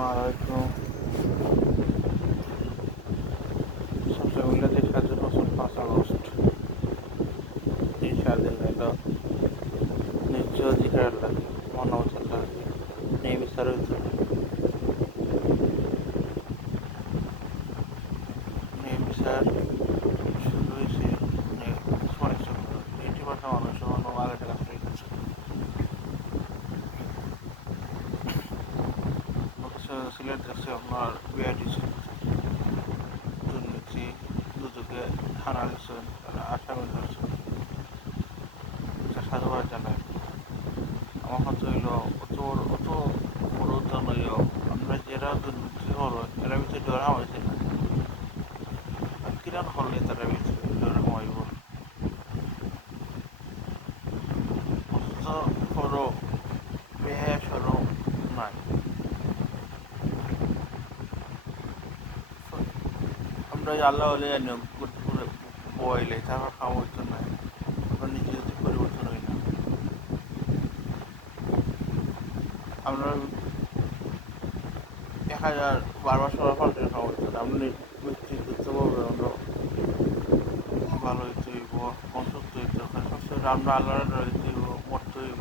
আসসালামাইকুম। সোশ্যাল মিডিয়াতে ৭ বছর ৫ আগস্ট এই স্বাধীন হইল নিজ অধিকার লাগে মানবতার লাগে এই বিচারিত এই বিচার শুরু হয়েছে 80% মানুষ অন্য আগে টাকা ফেলে গেছে। সিলেট যাচ্ছে আপনার বিআইডিসি দুর্নীতি দুদকে হানা দিচ্ছেন আসামি ধরছেন সাধুবাদ জানায়। আমার কথা হইল অত বড় উদ্যান হইল আমরা যারা দুর্নীতি হলো এরা ভিতরে ডরা হয়েছে না কিরান হলে তারা ভিতরে ডরা হইব অথচ বড় বেহায়া সরম নাই। আমরা আল্লাহ হলে বইলে তারপর খাওয়া হইতো না আমরা নিজে যদি পরিবর্তন হই না আমরা ১,০০০ বারবার সবার পাল্টে খাওয়া হইতো না আমরা ব্যক্তিগতভাবে আমরা ভালো হইতে হইব অসুস্থ হইতে সবসময় আমরা আল্লাহর হইতে হইব মরতে হইব।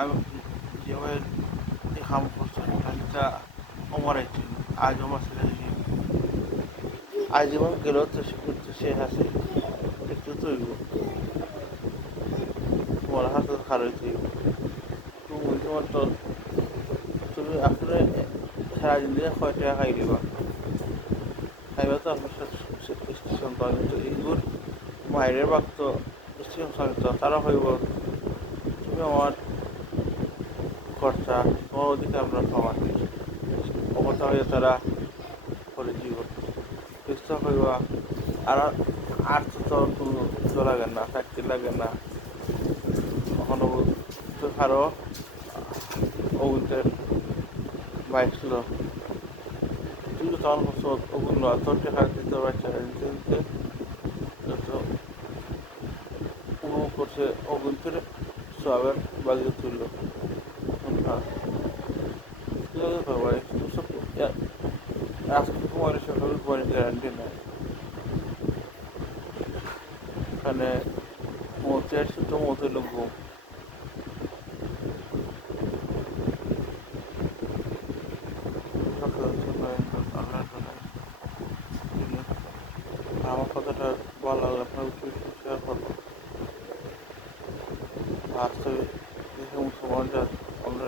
আমি যেভাবে কাম করছেন খালিটা অমর আইছি আজ আমার ছেলে আজীবন গেলেও তো সে করতে সে আছে একটু তো হইব তোমার হাতে খারাপ হইতে হইব তুমি তোমার তো তুমি আসলে সারাদিন দিনে ৬ টাকা খাই দিবা খাইবা তো আপনার স্টেশন পাওয়া কিন্তু এইগুলো বাইরের বাক তো স্টেশন চালিত তারা হইব তুমি আমার খরচা তোমার অধিকার আমরা সমান ক্ষমতা হয়ে তারা করে জীবন চেষ্টা হইবা আর আর তো কোনো লাগে না চাকরি লাগে না কখনো তো আরও ওগুলোর বাইক ছিল কিন্তু তখন ওগুলো অত টাকা দিতে পারছে না দিতে যত উপভোগ করছে ওগুলোর সবের বাজিয়ে তুলল আজকে তোমার সকল পরে গ্যারান্টি নেই এখানে মতে শুধু মতে লোক আমার কথাটা ভালো লাগলে আপনার শেয়ার করবো বাস্তবে যে সমস্ত মানুষ আমরা